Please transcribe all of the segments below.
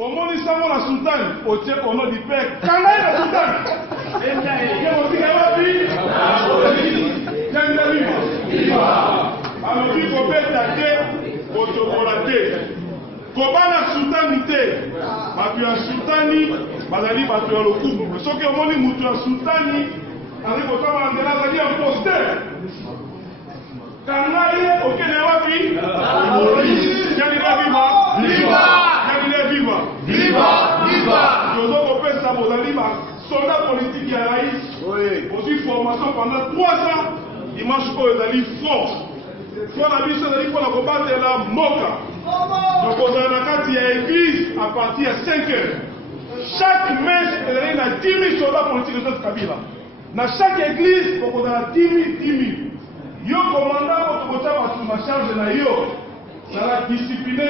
Omoni Samo la Sultan, au tiers au nom du Père, Kanai la Sultan. Et alors, il faut faire ta tête, autocolate. Kobana Sultanité, Batu ya Sultani, Bazali Batu ya Lokubu. Ce que Omoni Mutu ya Sultani, avec autant Mandela, Bazali en poster. Kanai, ok, n'est pas vie. Viva! Je dois repérer ça, vous allez soldat politique et raïs. Aussi formation pendant 3 ans. Dimanche, vous allez force. Soit la vie, c'est pour la combattre la moka. Donc, on a l'église à partir de 5 heures. Chaque messe, il y a 10 000 soldats politiques de cette Kabila. Dans chaque église, on a 10 000. Yo commandant, votre côté, ma charge de la yo. Ça l'a discipliné.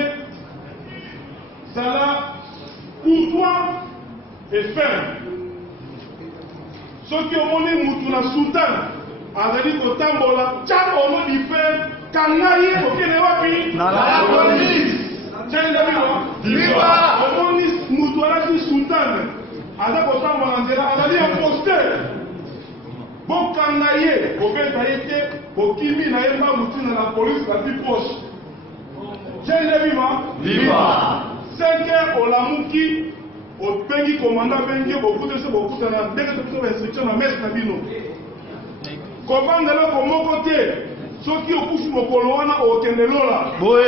Ça l'a courtois et ferme. Ceux qui ont monné Moutouna Sultan, Azali Kotambola, Tchad au nom du Père, Kangaye, ok, n'est pas fini. La police. Tchad, Viva! Au nom de Moutouna Sultan, Azali Kotambola, Azali un poster. Bon Kangaye, ok, ça a été, au Kimi, n'a pas Moutouna la police, la plus proche. Tchad, Viva! 5 heures au Lamouki, au Bengi commandant Bengi, beaucoup de choses, beaucoup de restrictions dans la messe Nabino. Comment de l'autre mon côté, ceux qui ont couché au Poloana au Kendelola. Oui.